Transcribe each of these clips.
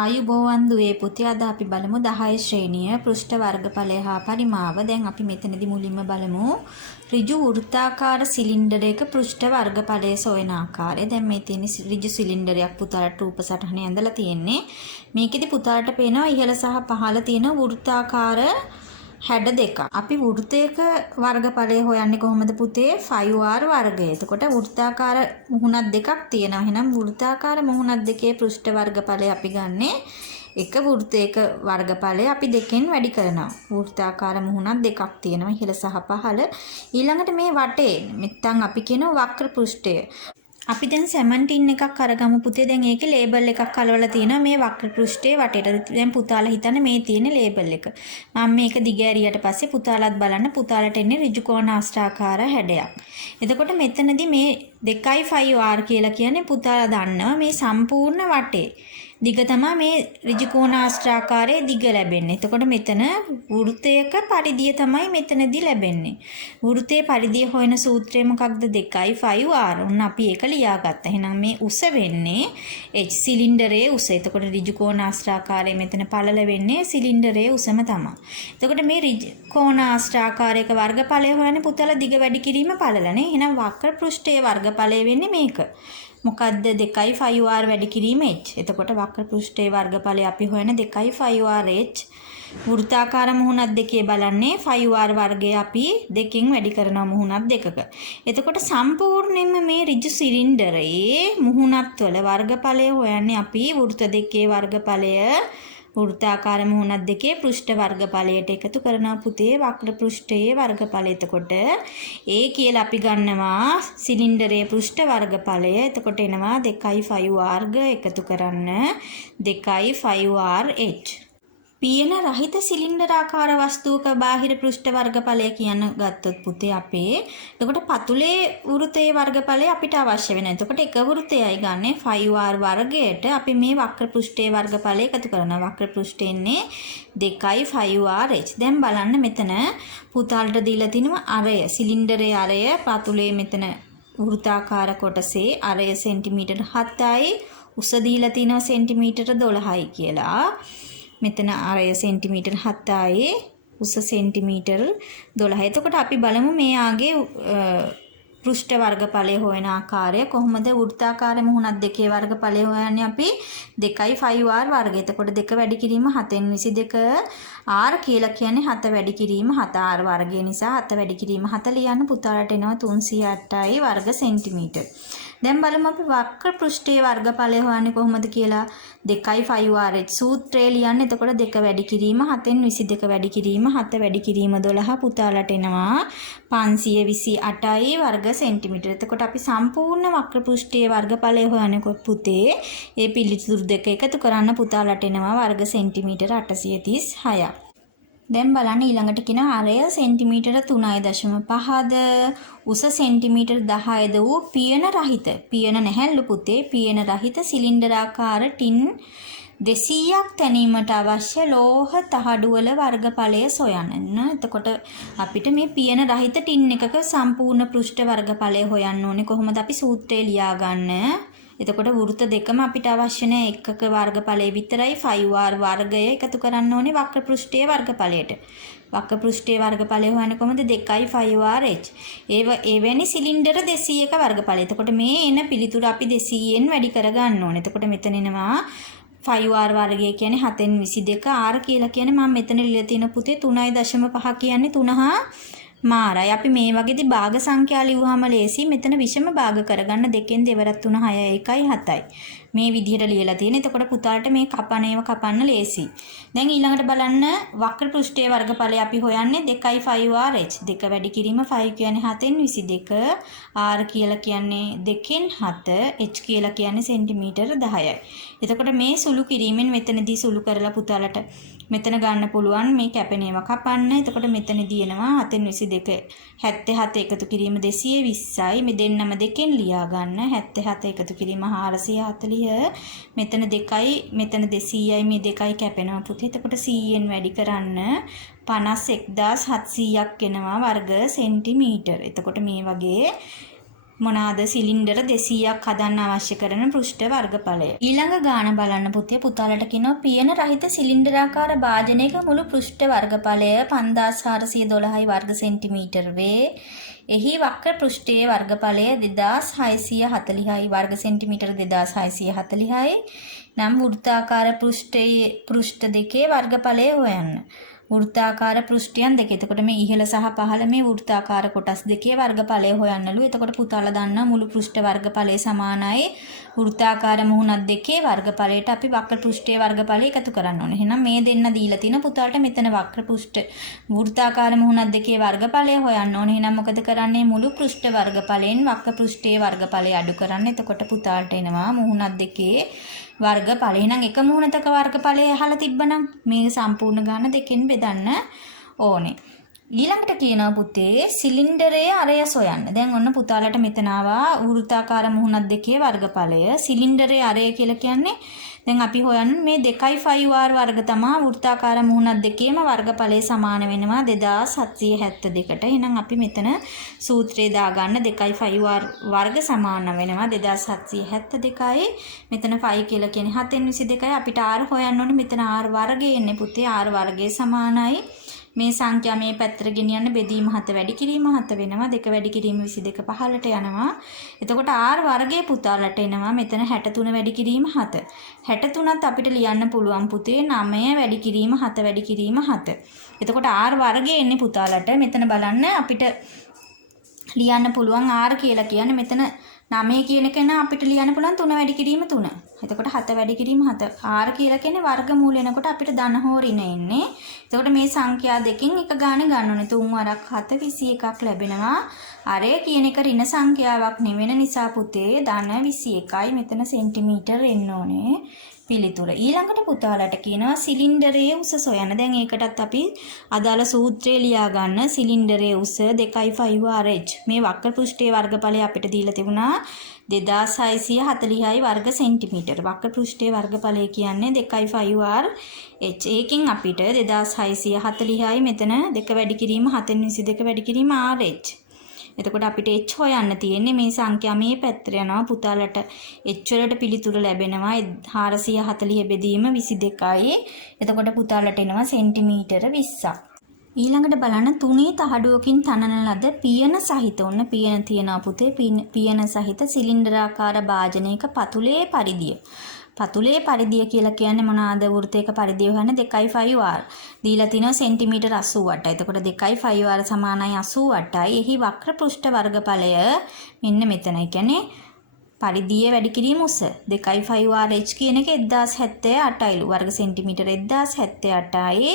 ආයුබෝවන් දුවේ පුතේ අද අපි බලමු 10 ශ්‍රේණිය පෘෂ්ඨ වර්ගඵලය හා පරිමාව. දැන් අපි මෙතනදී මුලින්ම බලමු ඍජු වෘත්තාකාර සිලින්ඩරයක පෘෂ්ඨ වර්ගඵලය සොයන ආකාරය. දැන් මේ තියෙන ඍජු සිලින්ඩරයක් පුතාලට රූප සටහනේ ඇඳලා තියෙන්නේ. මේකෙදි පුතාලට පේනවා ඉහළ සහ පහළ තියෙන වෘත්තාකාර හැඩ දෙකක්. අපි වෘත්තයක වර්ගඵලය හොයන්නේ කොහොමද පුතේ? 5r වර්ගය. එතකොට වෘත්තාකාර මුහුණක් දෙකක් තියෙනවා. එහෙනම් වෘත්තාකාර මුහුණක් දෙකේ පෘෂ්ඨ වර්ගඵලය අපි ගන්නෙ එක වෘත්තයක වර්ගඵලය අපි දෙකෙන් වැඩි කරනවා. වෘත්තාකාර මුහුණක් දෙකක් තියෙනවා ඉහළ සහ පහළ. ඊළඟට මේ වටේ නැත්නම් අපි කියන වක්‍ර පෘෂ්ඨය. අපි දැන් සැමන්ටින් එකක් අරගමු පුතේ. දැන් ඒකේ ලේබල් එකක් අලවලා තියෙනවා මේ වක්‍ර පෘෂ්ඨයේ වටේට. දැන් පුතාලා හිතන්නේ මේ තියෙන ලේබල් එක. මම මේක දිග ඇරියට පස්සේ පුතාලත් බලන්න පුතාලට එන්නේ ඍජු කෝණාස්ත්‍රාකාර හැඩයක්. එතකොට මෙතනදී මේ 2.5r කියලා කියන්නේ පුතාලා දන්නවා මේ සම්පූර්ණ වටේ දිග තමයි මේ ඍජු කෝණාස්ත්‍රාකාරයේ දිග ලැබෙන්නේ. එතකොට මෙතන වෘත්තයක පරිධිය තමයි මෙතනදී ලැබෙන්නේ. වෘත්තයේ පරිධිය හොයන සූත්‍රය මොකක්ද? 2.5r. ඔන්න අපි ඒක ලියාගත්තා. එහෙනම් මේ උස වෙන්නේ h සිලින්ඩරයේ උස. එතකොට ඍජු කෝණාස්ත්‍රාකාරයේ මෙතන පළල වෙන්නේ සිලින්ඩරයේ උසම තමයි. එතකොට මේ ඍජු කෝණාස්ත්‍රාකාරයක වර්ගඵලය හොයන්නේ පුතලා දිග වැඩි කිරීම පළලනේ. එහෙනම් වක්‍ර පෘෂ්ඨයේ වර්ගඵලය වෙන්නේ මේක. මොකද්ද 2.5r වැඩි කිරීම h. එතකොට වක්‍ර පෘෂ්ඨයේ වර්ගඵලය අපි හොයන 2.5r h. වෘත්තාකාර මුහුණක් දෙකේ බලන්නේ 5r වර්ගය අපි දෙකෙන් වැඩි කරනවා මුහුණක් දෙකක. එතකොට සම්පූර්ණයෙන්ම මේ ඍජු සිලින්ඩරයේ මුහුණත් වල වර්ගඵලය හොයන්නේ අපි වෘත්ත දෙකේ වර්ගඵලය වෘත්තාකාර මුහුණක් දෙකේ පෘෂ්ඨ වර්ගඵලයට එකතු කරනවා පුතේ වක්‍ර පෘෂ්ඨයේ වර්ගඵලය. එතකොට A කියලා අපි ගන්නවා සිලින්ඩරයේ පෘෂ්ඨ වර්ගඵලය. එතකොට එනවා 2.5r එකතු කරන්න 2.5rh. පියන රහිත සිලින්ඩරාකාර වස්තුවක බාහිර පෘෂ්ඨ වර්ගඵලය කියන ගත්තොත් පුතේ අපේ. එතකොට පතුලේ වෘතයේ වර්ගඵලය අපිට අවශ්‍ය වෙනවා. එතකොට එක වෘතයයි ගන්න 5r වර්ගයට අපි මේ වක්‍ර පෘෂ්ඨයේ වර්ගඵලය එකතු කරනවා. වක්‍ර පෘෂ්ඨෙන්නේ 2.5rh. දැන් බලන්න මෙතන පුතාලට දීලා තිනවා අරය සිලින්ඩරයේ අරය පතුලේ මෙතන වෘත්තාකාර කොටසේ අරය සෙන්ටිමීටර් 7යි උස දීලා තිනවා සෙන්ටිමීටර් 12යි කියලා. මෙතන ආරය සෙන්ටිමීටර් 7යි උස සෙන්ටිමීටර් 12. එතකොට අපි බලමු මේ ආගේ පෘෂ්ඨ වර්ගඵලය හොයන ආකාරය කොහොමද? වෘත්තාකාර මුහුණක් දෙකේ වර්ගඵලය හොයන්නේ අපි 2.5r වර්ගය. එතකොට 2 වැඩි කිරීම 7න් 22 r කියලා කියන්නේ 7 වැඩි කිරීම 7r වර්ගය නිසා 7 වැඩි කිරීම 7 ලියන්න පුතාලට එනවා 308යි වර්ග සෙන්ටිමීටර්. දැන් බලමු අපි වක්‍ර පෘෂ්ඨයේ වර්ගඵලය හොයන්නේ කොහොමද කියලා. 2.5rh සූත්‍රය ලියන්න. එතකොට 2 වැඩි කිරීම 7න් 22 වැඩි කිරීම 7 වැඩි කිරීම 12 පුතාලට එනවා 528යි වර්ග සෙන්ටිමීටර්. එතකොට අපි සම්පූර්ණ වක්‍ර පෘෂ්ඨයේ වර්ගඵලය හොයන්නේ පුතේ ඒ පිළිතුරු දෙක එකතු කරන්න පුතාලට එනවා වර්ග සෙන්ටිමීටර 836ක්. දැන් බලන්න ඊළඟට කියන ආරය සෙන්ටිමීටර 3.5ද උස සෙන්ටිමීටර 10ද වූ පියන රහිත පියන නැහැලු පුතේ පියන රහිත සිලින්ඩරාකාර ටින් 200ක් තැනීමට අවශ්‍ය ලෝහ තහඩු වල වර්ගඵලය සොයන්න. එතකොට අපිට මේ පියන රහිත ටින් එකක සම්පූර්ණ පෘෂ්ඨ වර්ගඵලය හොයන්න ඕනේ. කොහොමද අපි සූත්‍රය ලියා ගන්න? එතකොට වෘත්ත දෙකම අපිට අවශ්‍ය නැහැ. එකක වර්ගඵලය විතරයි 5r වර්ගය එකතු කරන්න ඕනේ වක්‍ර පෘෂ්ඨයේ වර්ගඵලයට. වක්‍ර පෘෂ්ඨයේ වර්ගඵලය හොයන්නේ කොහොමද? 2.5rh. එවැනි සිලින්ඩර 200ක වර්ගඵලය. එතකොට මේ එන පිළිතුර අපි 200ෙන් වැඩි කරගන්න ඕනේ. එතකොට මෙතන එනවා 5r වර්ගය කියන්නේ 7න් 22 r කියලා කියන්නේ මම මෙතන ලියලා තියෙන පුතේ 3.5 කියන්නේ 3 මාරයි. අපි මේ වගේදී භාග සංඛ්‍යා ලියුවාම ලේසි. මෙතන විෂම භාග කරගන්න 2න් දෙවරක් 3 6 1යි 7යි. මේ විදිහට ලියලා තියෙන. එතකොට පුතාලට මේ කපන්න ලේසි. දැන් ඊළඟට බලන්න වක්‍ර පෘෂ්ඨයේ වර්ගඵලය අපි හොයන්නේ 2.5rh. 2 වැඩි කිරීම 5 කියන්නේ 7න් 22 r කියලා කියන්නේ 2න් 7 h කියලා කියන්නේ සෙන්ටිමීටර 10යි. එතකොට මේ සුළු කිරීමෙන් මෙතනදී සුළු කරලා පුතාලට මෙතන ගන්න පුළුවන් මේ කැපෙන ඒවා කපන්න. එතකොට මෙතනදී එනවා 7න් 22 77 එකතු කිරීම 220යි. මේ දෙන්නම දෙකෙන් ලියා ගන්න. 77 එකතු කිරීම 440. මෙතන 2යි මෙතන 200යි මේ 2යි කැපෙනවා පුතේ. එතකොට 100ෙන් වැඩි කරන්න 51700ක් එනවා වර්ග සෙන්ටිමීටර්. එතකොට මේ වගේ මොනවාද සිලින්ඩර 200ක් හදන්න අවශ්‍ය කරන පෘෂ්ඨ වර්ගඵලය. ඊළඟ ගාන බලන්න පුතේ පුතාලට කියනවා පියන රහිත සිලින්ඩරාකාර භාජනයක මුළු පෘෂ්ඨ වර්ගඵලය 5412 වර්ග සෙන්ටිමීටර වේ. එහි වක්‍ර පෘෂ්ඨයේ වර්ගඵලය 2640යි වර්ග සෙන්ටිමීටර 2640යි. නම් වෘත්තාකාර පෘෂ්ඨ දෙකේ වර්ගඵලය හොයන්න. වෘත්තාකාර පෘෂ්ඨයන් දෙක. එතකොට මේ ඉහළ සහ පහළ මේ වෘත්තාකාර කොටස් දෙකේ වර්ගඵලය හොයන්නලු. එතකොට පුතාලා දන්නා මුළු පෘෂ්ඨ වර්ගඵලය සමානයි වෘත්තාකාර මුහුණක් දෙකේ වර්ගඵලයට අපි වක්‍ර පෘෂ්ඨයේ වර්ගඵලය එකතු කරන්න ඕනේ. එහෙනම් මේ දෙන්න දීලා තින පුතාලට මෙතන වක්‍ර පෘෂ්ඨ වෘත්තාකාර මුහුණක් දෙකේ වර්ගඵලය හොයන්න ඕනේ. එහෙනම් මොකද කරන්නේ? මුළු පෘෂ්ඨ වර්ගඵලයෙන් වක්‍ර පෘෂ්ඨයේ වර්ගඵලය අඩු කරන්න. එතකොට පුතාලට එනවා මුහුණක් දෙකේ වර්ගඵලය. එහෙනම් එක මුහුණතක වර්ගඵලය අහලා තිබ්බනම් මේ සම්පූර්ණ ගාන දෙකෙන් බෙදන්න ඕනේ. ඊළඟට කියනවා පුතේ සිලින්ඩරයේ අරය සොයන්න. දැන් ඔන්න පුතාලට මෙතන ආවා වෘත්තාකාර මුහුණක් දෙකේ වර්ගඵලය. සිලින්ඩරයේ අරය කියලා කියන්නේ දැන් අපි හොයන්නේ මේ 2.5r වර්ග තමයි වෘත්තාකාර මුහුණක් දෙකේම වර්ගඵලය සමාන වෙනවා 2772ට. එහෙනම් අපි මෙතන සූත්‍රය දාගන්න 2.5r වර්ග සමාන වෙනවා 2772යි. මෙතන 5 කියලා කියන්නේ 7න් 22යි. අපිට r හොයන්න ඕනේ. මෙතන r වර්ගය එන්නේ පුතේ r වර්ගය සමානයි. මේ සංඛ්‍යා මේ පැත්තට ගෙනියන්න බෙදීම 7 වැඩි කිරීම 7 වෙනවා 2 වැඩි කිරීම 22 පහළට යනවා. එතකොට r වර්ගයේ පුතාලට එනවා මෙතන 63 වැඩි කිරීම 7. 63ත් අපිට ලියන්න පුළුවන් පුතේ 9 වැඩි කිරීම 7 වැඩි කිරීම 7. එතකොට r වර්ගයේ එන්නේ පුතාලට මෙතන බලන්න අපිට ලියන්න පුළුවන් r කියලා කියන්නේ මෙතන 9 කියන එක න අපිට ලියන්න පුළුවන් 3 වැඩි කිරීම 3. එතකොට 7 වැඩි කිරීම 7. r කියලා කියන්නේ වර්ගමූල එනකොට අපිට ධන හෝ ඍණ එන්නේ. එතකොට මේ සංඛ්‍යා දෙකෙන් එක ගානේ ගන්න ඕනේ. 3 වරක් 7 21ක් ලැබෙනවා. අරය කියන එක ඍණ සංඛ්‍යාවක් නෙවෙන නිසා පුතේ ධන 21යි මෙතන සෙන්ටිමීටර එන්න ඕනේ. පිළිතුර. ඊළඟට පුතාලට කියනවා සිලින්ඩරයේ උස සොයන්න. දැන් ඒකටත් අපි අදාළ සූත්‍රය ලියා ගන්න. සිලින්ඩරයේ උස 2.5rh. මේ වක්‍ර පෘෂ්ඨයේ වර්ගඵලය අපිට දීලා තිබුණා 2640යි වර්ග සෙන්ටිමීටර. වක්‍ර පෘෂ්ඨයේ වර්ගඵලය කියන්නේ 2.5rh. ඒකෙන් අපිට 2640යි මෙතන 2 වැඩි කිරීම 7න් 22 වැඩි කිරීම rh. එතකොට අපිට h හොයන්න තියෙන්නේ මේ සංඛ්‍යා මේ පැත්තට යනවා පුතාලට h වලට පිළිතුර ලැබෙනවා 440 බෙදීම 22යි. එතකොට පුතාලට එනවා සෙන්ටිමීටර 20ක්. ඊළඟට බලන්න තුනී තහඩුවකින් තනන ලද පියන සහිත ඔන්න පියන තියනවා පුතේ පියන සහිත සිලින්ඩරාකාර භාජනයක පතුලේ පරිදිය. පතුලේ පරිදිය කියලා කියන්නේ මොනවාද? වෘත්තයක පරිදිය හොයන්න 2.5r. දීලා තිනවා සෙන්ටිමීටර 88. එතකොට 2.5r සමානයි 88යි. එහි වක්‍ර පෘෂ්ඨ වර්ගඵලය මෙන්න මෙතන. ඒ කියන්නේ පරිදිය වැඩි කිරීම උස 2.5rh කියන එක 1078යිලු වර්ග සෙන්ටිමීටර 1078යි.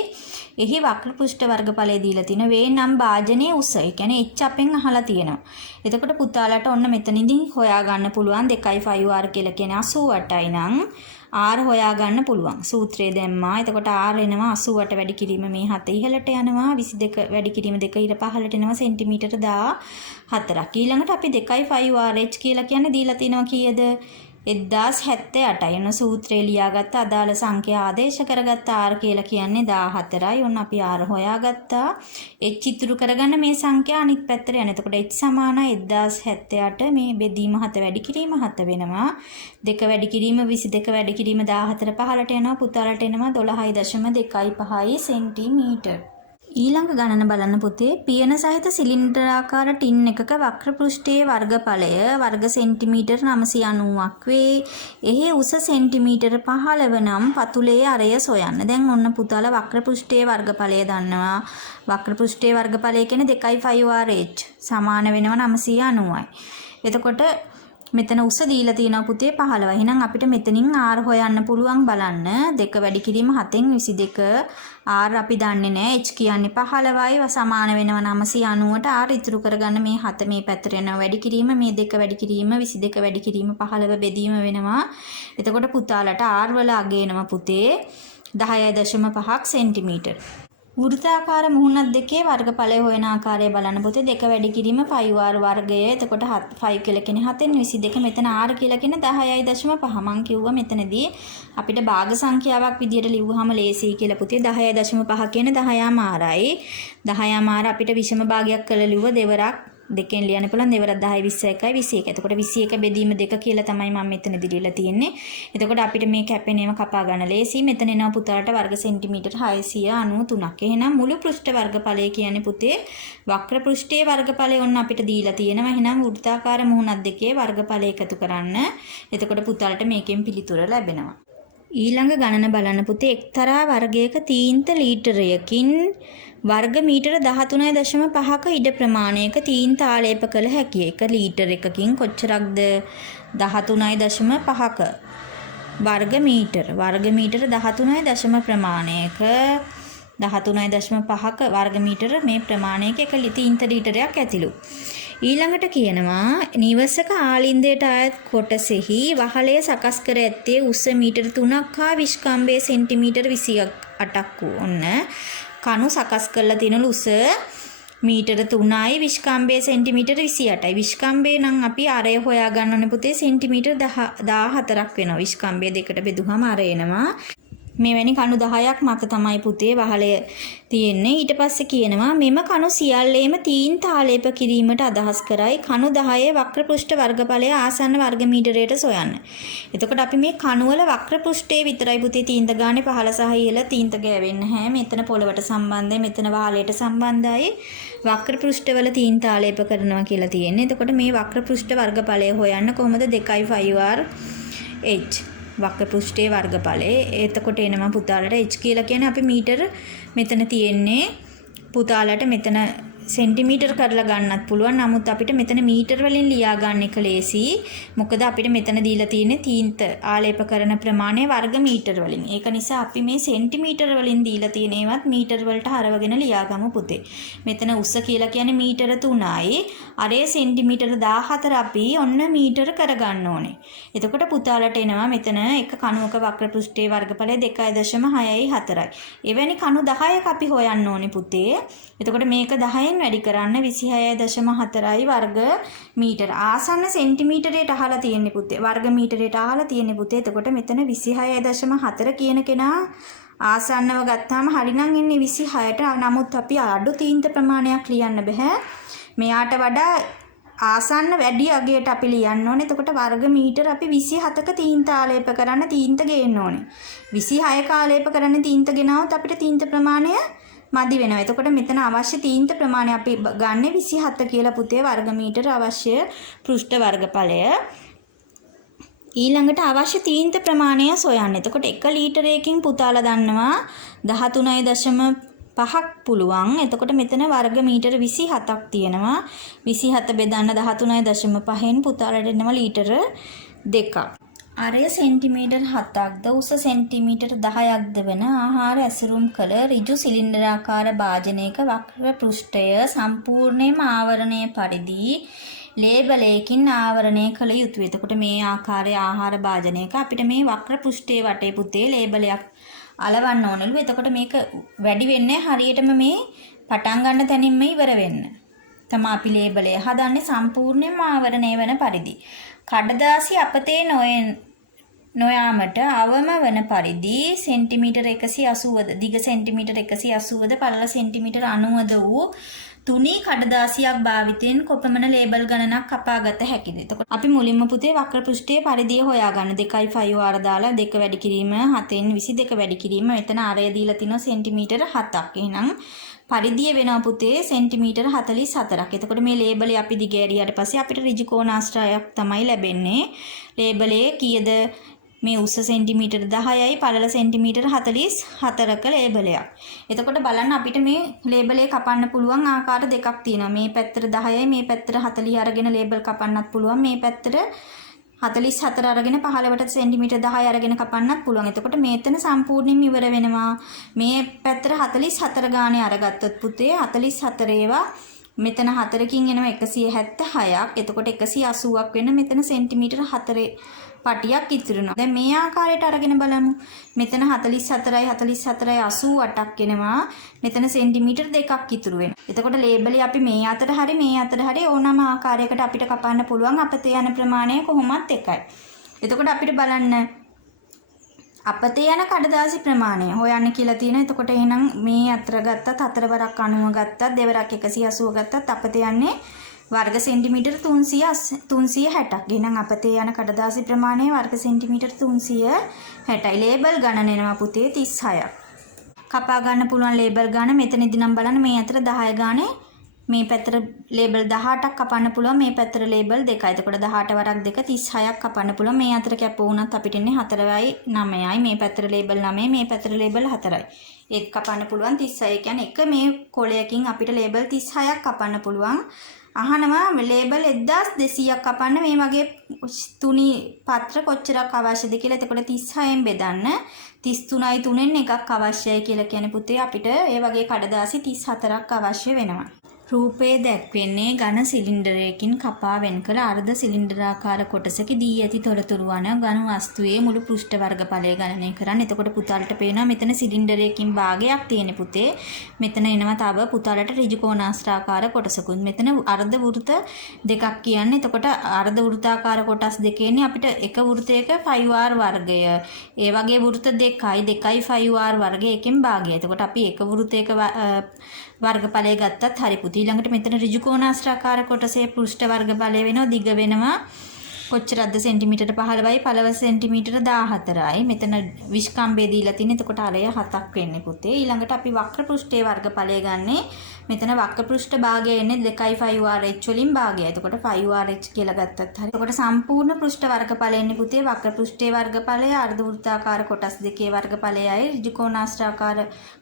එහි වක්‍ර පෘෂ්ඨ වර්ගඵලය දීලා තිනවා වේ නම් භාජනයේ උස. ඒ කියන්නේ h අපෙන් අහලා තියෙනවා. එතකොට පුතාලට ඔන්න මෙතනදී හොයා ගන්න පුළුවන් 2.5r කියලා කියන්නේ 88යි නම් r හොයා ගන්න පුළුවන්. සූත්‍රය දැම්මා. එතකොට r එනවා 88 වැඩි කිරීම මේ 7 ඉහළට යනවා 22 වැඩි කිරීම 2 ඉර පහළට එනවා සෙන්ටිමීටර 14ක්. ඊළඟට අපි 2.5rh කියලා කියන්නේ දීලා තිනවා කීයද? 1078යි. ඔන්න සූත්‍රය ලියාගත්ත අදාළ සංඛ්‍යා ආදේශ කරගත්ත r කියලා කියන්නේ 14යි. ඔන්න අපි r හොයාගත්තා. h ඉතුරු කරගන්න මේ සංඛ්‍යා අනිත් පැත්තට යන. එතකොට h සමානයි 1078 මේ බෙදීම 7 වැඩි කිරීම 7 වෙනවා. 2 වැඩි කිරීම 22 වැඩි කිරීම 14 පහළට යනවා. පුතාලට එනවා 12.25 සෙන්ටිමීටර්. ඊළඟ ගණන බලන්න පුතේ පියන සහිත සිලින්ඩරාකාර ටින් එකක වක්‍ර පෘෂ්ඨයේ වර්ගඵලය වර්ග සෙන්ටිමීටර 990ක් වේ. එහි උස සෙන්ටිමීටර 15 නම් පතුලේ අරය සොයන්න. දැන් ඔන්න පුතාලා වක්‍ර පෘෂ්ඨයේ වර්ගඵලය දන්නවා. වක්‍ර පෘෂ්ඨයේ වර්ගඵලය කියන්නේ 2.5rh සමාන වෙනවා 990යි. එතකොට මෙතන උස දීලා තියෙනවා පුතේ 15. එහෙනම් අපිට මෙතනින් r හොයන්න පුළුවන් බලන්න. 2 වැඩි කිරීම 7න් 22 r අපි දන්නේ නැහැ. h කියන්නේ 15යි සමාන වෙනවා 990ට. r ඉතුරු කරගන්න මේ 7 මේ පැත්තට යනවා වැඩි කිරීම මේ 2 වැඩි කිරීම 22 වැඩි කිරීම 15 බෙදීම වෙනවා. එතකොට පුතාලට r වල අගේනවා පුතේ 10.5ක් සෙන්ටිමීටර්. වෘත්තාකාර මුහුණක් දෙකේ වර්ගඵලය හොයන ආකාරය බලන්න පුතේ 2 වැඩි කිරීම 5r වර්ගය. එතකොට 5 කියලා කියන්නේ 7න් 22 මෙතන r කියලා කියන්නේ 10.5 මං කිව්වා මෙතනදී අපිට භාග සංඛ්‍යාවක් විදියට ලිව්වහම ලේසියි කියලා පුතේ 10.5 කියන 10ම rයි. 10ම r අපිට විෂම භාගයක් කරලා ලිව්ව දෙවරක් දෙකෙන් ලියන්න පුළුවන් දෙවරක් 10 21යි 21. එතකොට 21 බෙදීම 2 කියලා තමයි මම මෙතනදී දීලා තියෙන්නේ. එතකොට අපිට මේ කැපෙනේම කපා ගන්න ලේසි. මෙතන එනවා පුතාලට වර්ග සෙන්ටිමීටර් 693ක්. එහෙනම් මුළු පෘෂ්ඨ වර්ගඵලය කියන්නේ පුතේ වක්‍ර පෘෂ්ඨයේ වර්ගඵලය ඔන්න අපිට දීලා තියෙනවා. එහෙනම් වෘත්තාකාර මුහුණක් දෙකේ වර්ගඵලය එකතු කරන්න. එතකොට පුතාලට මේකෙන් පිළිතුර ලැබෙනවා. ඊළඟ ගණන බලන්න පුතේ එක්තරා වර්ගයක තීන්ත ලීටරයකින් වර්ග මීටර 13.5ක ඉඩ ප්‍රමාණයක තීන්ත ආලේප කළ හැකිය. 1 ලීටර එකකින් කොච්චරක්ද 13.5ක වර්ග මීටර 13 ප්‍රමාණයක 13.5ක වර්ග මීටර මේ ප්‍රමාණයක 1 තීන්ත ලීටරයක් ඇතිලු. ඊළඟට කියනවා නිවසක ආලින්දයට අයත් කොටසෙහි වහලය සකස් කර ඇත්තේ උස මීටර 3ක් හා විස්කම්භය සෙන්ටිමීටර 28ක් වූ. ඔන්න කණු සකස් කරලා තියෙනලු උස මීටර 3යි විස්කම්භය සෙන්ටිමීටර 28යි. විස්කම්භය නම් අපි අරය හොයා ගන්න ඕනේ පුතේ සෙන්ටිමීටර 14ක් වෙනවා. විස්කම්භය දෙකට බෙදුවම අර එනවා. මෙවැනි කණු 10ක් මත තමයි පුතේ වහලය තියෙන්නේ. ඊට පස්සේ කියනවා මෙම කණු සියල්ලේම තීන්ත ආලේප කිරීමට අදහස් කරයි කණු 10 වක්‍ර පෘෂ්ඨ වර්ගඵලය ආසන්න වර්ග මීටරයට සොයන්න. එතකොට අපි මේ කණු වල වක්‍ර පෘෂ්ඨයේ විතරයි පුතේ තීන්ත ගානේ පහළ සහ ඉහළ තීන්ත ගෑවෙන්නේ නැහැ. මෙතන පොළවට සම්බන්ධයි, මෙතන වහලයට සම්බන්ධයි. වක්‍ර පෘෂ්ඨවල තීන්ත ආලේප කරනවා කියලා තියෙන්නේ. එතකොට මේ වක්‍ර පෘෂ්ඨ වර්ගඵලය හොයන්න කොහොමද 2.5r h වක්‍ර පෘෂ්ඨයේ වර්ගඵලය. එතකොට එනවා පුතාලට h කියලා කියන්නේ අපි මීටර මෙතන තියෙන්නේ පුතාලට මෙතන සෙන්ටිමීටර් කරලා ගන්නත් පුළුවන්. නමුත් අපිට මෙතන මීටර වලින් ලියා ගන්න එක ලේසි. මොකද අපිට මෙතන දීලා තියෙන්නේ තීන්ත ආලේප කරන ප්‍රමාණය වර්ග මීටර වලින්. ඒක නිසා අපි මේ සෙන්ටිමීටර වලින් දීලා තියෙන ඒවත් මීටර වලට හරවගෙන ලියාගමු පුතේ. මෙතන උස කියලා කියන්නේ මීටර 3යි. අරේ සෙන්ටිමීටර 14 අපි ඔන්න මීටර කරගන්න ඕනේ. එතකොට පුතාලට එනවා මෙතන එක කණුවක වක්‍ර පෘෂ්ඨයේ වර්ගඵලය 2.64යි. එවැනි කණු 10ක් අපි හොයන්න ඕනේ පුතේ. එතකොට මේක 10න් වැඩි කරන්න 26.4යි වර්ග මීටර. ආසන්න සෙන්ටිමීටරයට අහලා තියෙන්නේ පුතේ. වර්ග මීටරයට අහලා තියෙන්නේ පුතේ. එතකොට මෙතන 26.4 කියන කෙනා ආසන්නව ගත්තාම හරිනම් එන්නේ 26ට. නමුත් අපි අඩු තීන්ත ප්‍රමාණයක් ලියන්න බෑ. මෙයාට වඩා ආසන්න වැඩි අගයට අපි ලියන්න ඕනේ. එතකොට වර්ග මීටර අපි 27ක තීන්ත ආලේප කරන්න තීන්ත ගේන්න ඕනේ. 26ක ආලේප කරන්න තීන්ත ගෙනාවොත් අපිට තීන්ත ප්‍රමාණය මදි වෙනවා. එතකොට මෙතන අවශ්‍ය තීන්ත ප්‍රමාණය අපි ගන්න 27 කියලා පුතේ වර්ග මීටර අවශ්‍ය පෘෂ්ඨ වර්ගඵලය. ඊළඟට අවශ්‍ය තීන්ත ප්‍රමාණය සොයන්න. එතකොට 1 ලීටරයකින් පුතාලා දන්නවා 13.5ක් පුළුවන්. එතකොට මෙතන වර්ග මීටර 27ක් තියෙනවා. 27 බෙදන්න 13.5න් පුතාලට එනවා ලීටර 2ක්. අරය සෙන්ටිමීටර් 7ක්ද උස සෙන්ටිමීටර් 10ක්ද වන ආහාර ඇසුරුම් කළ ඍජු සිලින්ඩරාකාර භාජනයක වක්‍ර පෘෂ්ඨය සම්පූර්ණයෙන්ම ආවරණය පරිදි ලේබලයකින් ආවරණය කළ යුතුය. එතකොට මේ ආකාරයේ ආහාර භාජනයක අපිට මේ වක්‍ර පෘෂ්ඨයේ වටේ පුතේ ලේබලයක් අලවන්න ඕනලු. එතකොට මේක වැඩි වෙන්නේ හරියටම මේ පටන් ගන්න තැනින්ම ඉවර වෙන්න. තමයි අපි ලේබලය හදන්නේ සම්පූර්ණයෙන්ම ආවරණය වෙන පරිදි. කඩදාසි අපතේ නොයාමට අවම වන පරිදි සෙන්ටිමීටර 180ද දිග සෙන්ටිමීටර 180ද පළල සෙන්ටිමීටර 90ද වූ තුනී කඩදාසියක් භාවිතයෙන් කොපමණ ලේබල් ගණනක් කපාගත හැකිද? එතකොට අපි මුලින්ම පුතේ වක්‍ර පෘෂ්ඨයේ පරිධිය හොයාගන්න. 2.5r දාලා 2 වැඩි කිරීම 7න් 22 වැඩි කිරීම මෙතන ආරය දීලා තිනවා සෙන්ටිමීටර 7ක්. එහෙනම් පරිධිය වෙනවා පුතේ සෙන්ටිමීටර 44ක්. එතකොට මේ ලේබලේ අපි දිගෑරියාට පස්සේ අපිට ඍජු කෝණාශ්‍රයක් තමයි ලැබෙන්නේ. ලේබලේ කීයද? මේ උස සෙන්ටිමීටර 10යි පළල සෙන්ටිමීටර 44ක ලේබලයක්. එතකොට බලන්න අපිට මේ ලේබලේ කපන්න පුළුවන් ආකාර දෙකක් තියෙනවා. මේ පැත්තට 10යි මේ පැත්තට 40 අරගෙන ලේබල් කපන්නත් පුළුවන්. මේ පැත්තට 44 අරගෙන 15ට සෙන්ටිමීටර 10 අරගෙන කපන්නත් පුළුවන්. එතකොට මෙතන සම්පූර්ණයෙන්ම ඉවර වෙනවා. මේ පැත්තට 44 ගානේ අරගත්තොත් පුතේ 44 ඒවා මෙතන 4කින් එනවා 176ක්. එතකොට 180ක් වෙන මෙතන සෙන්ටිමීටර 4 පටියක් ඉතුරු වෙනවා. දැන් මේ ආකාරයට අරගෙන බලමු. මෙතන 44යි 44යි 88ක් එනවා. මෙතන සෙන්ටිමීටර 2ක් ඉතුරු වෙනවා. එතකොට ලේබලේ අපි මේ අතට හරි මේ අතට හරි ඕනම ආකාරයකට අපිට කපන්න පුළුවන්. අපතේ යන ප්‍රමාණය කොහොමත් එකයි. එතකොට අපිට බලන්න අපතේ යන කඩදාසි ප්‍රමාණය හොයන්න කියලා තියෙනවා. එතකොට එහෙනම් මේ අතර ගත්තත් 4 වරක් 90 ගත්තත් දෙවරක් 180 ගත්තත් අපතේ යන්නේ වර්ග සෙන්ටිමීටර 360ක්. එහෙනම් අපතේ යන කඩදාසි ප්‍රමාණය වර්ග සෙන්ටිමීටර 360යි. ලේබල් ගණන එනවා පුතේ 36ක්. කපා ගන්න පුළුවන් ලේබල් ගාන මෙතනදී නම් බලන්න මේ අතර 10 ගානේ මේ පැත්තට ලේබල් 18ක් කපන්න පුළුවන් මේ පැත්තට ලේබල් 2යි. එතකොට 18 වරක් 2 36ක් කපන්න පුළුවන්. මේ අතර කැප වුණත් අපිට ඉන්නේ 4යි 9යි. මේ පැත්තට ලේබල් 9යි මේ පැත්තට ලේබල් 4යි. ඒක කපන්න පුළුවන් 36. කියන්නේ එක මේ කොලයකින් අපිට ලේබල් 36ක් කපන්න පුළුවන්. අහනවා ලේබල් 1200ක් කපන්න මේ වගේ තුනි පත්‍ර කොච්චරක් අවශ්‍යද කියලා. එතකොට 36න් බෙදන්න 33යි 3න් එකක් අවශ්‍යයි කියලා කියන්නේ පුතේ අපිට ඒ වගේ කඩදාසි 34ක් අවශ්‍ය වෙනවා. රූපයේ දැක්වෙන්නේ ඝන සිලින්ඩරයකින් කපා වෙන් කළ අර්ධ සිලින්ඩරාකාර කොටසක දී ඇති තොරතුරු වන ඝන වස්තුවේ මුළු පෘෂ්ඨ වර්ගඵලය ගණනය කරන්න. එතකොට පුතාලට පේනවා මෙතන සිලින්ඩරයකින් භාගයක් තියෙන පුතේ. මෙතන එනවා තව පුතාලට ඍජු කෝණාස්ත්‍රාකාර කොටසකුත්. මෙතන අර්ධ වෘත්ත දෙකක් කියන්නේ. එතකොට අර්ධ වෘත්තාකාර කොටස් දෙකේනේ අපිට එක වෘත්තයක 5r වර්ගය. ඒ වගේ වෘත්ත දෙකයි 5r වර්ගය එකෙන් භාගය. එතකොට අපි එක වෘත්තයක වර්ගඵලය ගත්තත් හරි පුතේ. ඊළඟට මෙතන ඍජු කෝණාස්ත්‍රාකාර කොටසේ පෘෂ්ඨ වර්ගඵලය වෙනවා දිග වෙනවා කොච්චරද සෙන්ටිමීටර 15යි පළව සෙන්ටිමීටර 14යි. මෙතන විස්කම්බේ දීලා තියෙන. එතකොට අරය 7ක් වෙන්නේ පුතේ. ඊළඟට අපි වක්‍ර පෘෂ්ඨයේ වර්ගඵලය ගන්නේ. මෙතන වක්‍ර පෘෂ්ඨ භාගය එන්නේ 2.5RH වලින් භාගයයි. එතකොට 5RH කියලා ගත්තත් හරි. එතකොට සම්පූර්ණ පෘෂ්ඨ වර්ගඵලය එන්නේ පුතේ වක්‍ර පෘෂ්ඨයේ වර්ගඵලය අර්ධ වෘත්තාකාර කොටස් දෙකේ වර්ගඵලයයි ඍජු කෝණාස්ත්‍රාකාර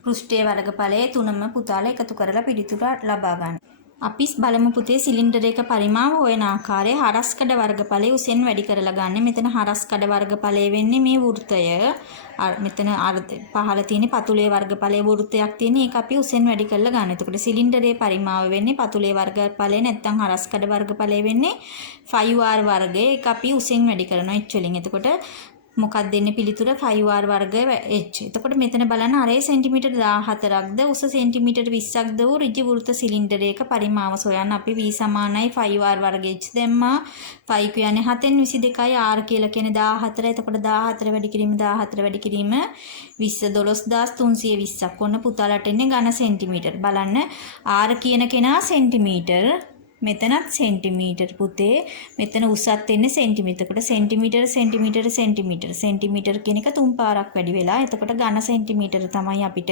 පෘෂ්ඨයේ වර්ගඵලය තුනම පුතාලා එකතු කරලා පිළිතුර ලබා ගන්න. අපි බලමු පුතේ සිලින්ඩරයක පරිමාව හොයන ආකාරය. හරස්කඩ වර්ගඵලය උසෙන් වැඩි කරලා ගන්න. මෙතන හරස්කඩ වර්ගඵලය වෙන්නේ මේ වෘත්තය. මෙතන පහළ තියෙන පතුලේ වර්ගඵලය වෘත්තයක් තියෙන. ඒක අපි උසෙන් වැඩි කරලා ගන්න. එතකොට සිලින්ඩරයේ පරිමාව වෙන්නේ පතුලේ වර්ගඵලය නැත්නම් හරස්කඩ වර්ගඵලය වෙන්නේ 5r වර්ගය. ඒක අපි උසෙන් වැඩි කරනවා h වලින්. එතකොට මොකක්ද දෙන්නේ පිළිතුර 5r වර්ගය h. එතකොට මෙතන බලන්න අරේ සෙන්ටිමීටර 14ක්ද උස සෙන්ටිමීටර 20ක්ද වූ ඍජු වෘත්ත සිලින්ඩරයක පරිමාව සොයන්න. අපි v සමානයි 5r වර්ග h දැම්මා. 5 කියන්නේ 7න් 22යි r කියලා කියන්නේ 14. එතකොට 14 වැඩි කිරීම 14 වැඩි කිරීම 20 12320ක්. ඔන්න පුතාලට එන්නේ ඝන සෙන්ටිමීටර. බලන්න r කියන කෙනා සෙන්ටිමීටර මෙතනත් සෙන්ටිමීටර පුතේ. මෙතන උසත් එන්නේ සෙන්ටිමීටර. එතකොට සෙන්ටිමීටර කියන එක 3 පාරක් වැඩි වෙලා. එතකොට ඝන සෙන්ටිමීටර තමයි අපිට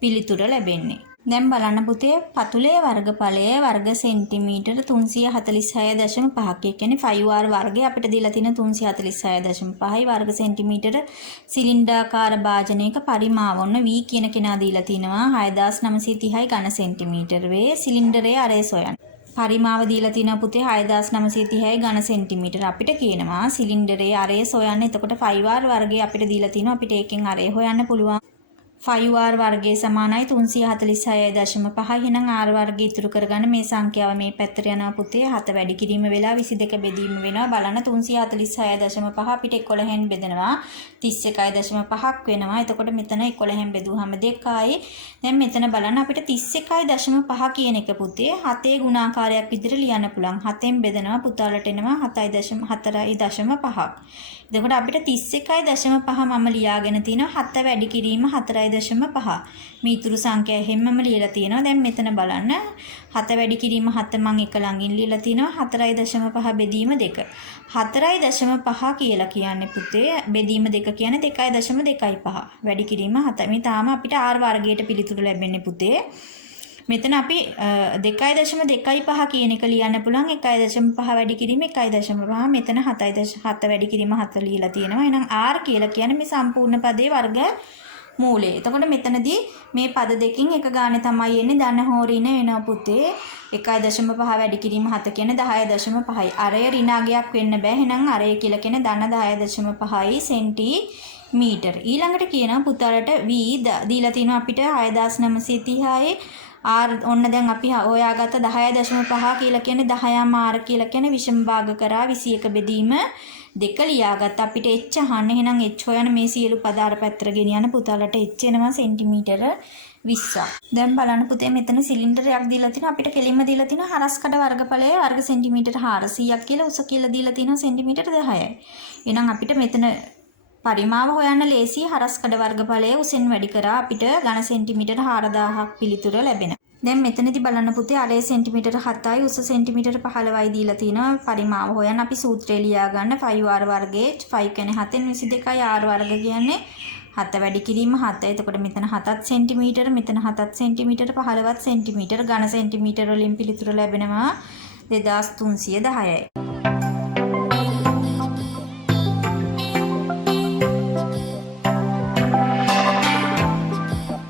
පිළිතුර ලැබෙන්නේ. දැන් බලන්න පුතේ පතුලේ වර්ගඵලය වර්ග සෙන්ටිමීටර 346.5ක්. ඒ කියන්නේ 5r වර්ගය අපිට දීලා තියෙන 346.5යි වර්ග සෙන්ටිමීටර සිලින්ඩාකාර භාජනයක පරිමාව ඔන්න v කියන කෙනා දීලා තිනවා 6930යි ඝන සෙන්ටිමීටර වේ. සිලින්ඩරයේ අරය සොයන්න. පරිමාව දීලා තියෙනවා පුතේ 6930යි ඝන සෙන්ටිමීටර. අපිට කියනවා සිලින්ඩරයේ අරය සොයන්න. එතකොට 5r වර්ගය අපිට දීලා තිනවා. අපිට ඒකෙන් අරය හොයන්න පුළුවන්. 5r වර්ගය සමානයි 346.5. එහෙනම් r වර්ගය ඉතුරු කරගන්න මේ සංඛ්‍යාව මේ පැත්තට යනවා පුතේ. 7 වැඩි කිරීම වෙලා 22 බෙදීම වෙනවා. බලන්න 346.5 අපිට 11න් බෙදෙනවා 31.5ක් වෙනවා. එතකොට මෙතන 11න් බෙදුවාම 2යි. දැන් මෙතන බලන්න අපිට 31.5 කියන එක පුතේ 7 ගුණාකාරයක් විදිහට ලියන්න පුළුවන්. 7න් බෙදනවා පුතාලට එනවා 7.4.5ක්. එතකොට අපිට 31.5 මම ලියාගෙන තිනවා 7 වැඩි කිරීම 4.5. මේ ඉතුරු සංඛ්‍යාව හැමම ලියලා තියෙනවා. දැන් මෙතන බලන්න 7 වැඩි කිරීම 7 මම එක ළඟින් ලියලා තිනවා 4.5 බෙදීම 2. 4.5 කියලා කියන්නේ පුතේ බෙදීම 2 කියන්නේ 2.25. වැඩි කිරීම 7. මේ තාම අපිට r වර්ගයට පිළිතුරු ලැබෙන්නේ පුතේ. මෙතන අපි 2.25 කියන එක ලියන්න පුළුවන්. 1.5 වැඩි කිරීම 1.5. මෙතන 7 වැඩි කිරීම 7 ලියලා තියෙනවා. එහෙනම් r කියලා කියන්නේ මේ සම්පූර්ණ පදයේ වර්ග මූලය. එතකොට මෙතනදී මේ පද දෙකකින් එක ගානේ තමයි එන්නේ ධන හෝරින වෙනවා පුතේ. 1.5 වැඩි කිරීම 7 කියන්නේ 10.5යි. අරය ඍණාගයක් වෙන්න බෑ. එහෙනම් අරය කියලා කියන ධන 10.5යි සෙන්ටිමීටර. ඊළඟට කියනවා පුතාලට v දීලා තිනවා අපිට 6930යි r ඔන්න දැන් අපි හොයාගත්ත 10.5 කියලා කියන්නේ 10ම r කියලා කියන්නේ විෂම භාග කරා 21 බෙදීම 2 ලියාගත්ත. අපිට h අහන්න. එහෙනම් h හොයන මේ සියලු පද අර පැත්තට ගෙනියන්න පුතාලට h එනවා සෙන්ටිමීටර 20ක්. දැන් බලන්න පුතේ මෙතන සිලින්ඩරයක් දීලා තිනවා. අපිට කෙලින්ම දීලා තිනවා හරස්කඩ වර්ගඵලය වර්ග සෙන්ටිමීටර 400ක් කියලා උස කියලා දීලා තිනවා සෙන්ටිමීටර 10යි. එහෙනම් අපිට මෙතන පරිමාව හොයන්න ලේසි. හරස්කඩ වර්ගඵලය උසෙන් වැඩි කරා අපිට ඝන සෙන්ටිමීටර 4000ක් පිළිතුර ලැබෙනවා. දැන් මෙතනදී බලන්න පුතේ අරේ සෙන්ටිමීටර 7යි උස සෙන්ටිමීටර 15යි දීලා තිනවා පරිමාව හොයන්න අපි සූත්‍රය ලියා ගන්න 5r වර්ගයේ 5 කියන්නේ 7න් 22යි r වර්ග කියන්නේ 7 වැඩි කිරීම 7. එතකොට මෙතන 7ත් සෙන්ටිමීටර මෙතන 7ත් සෙන්ටිමීටර 15ත් සෙන්ටිමීටර ඝන සෙන්ටිමීටර වලින් පිළිතුර ලැබෙනවා 2310යි.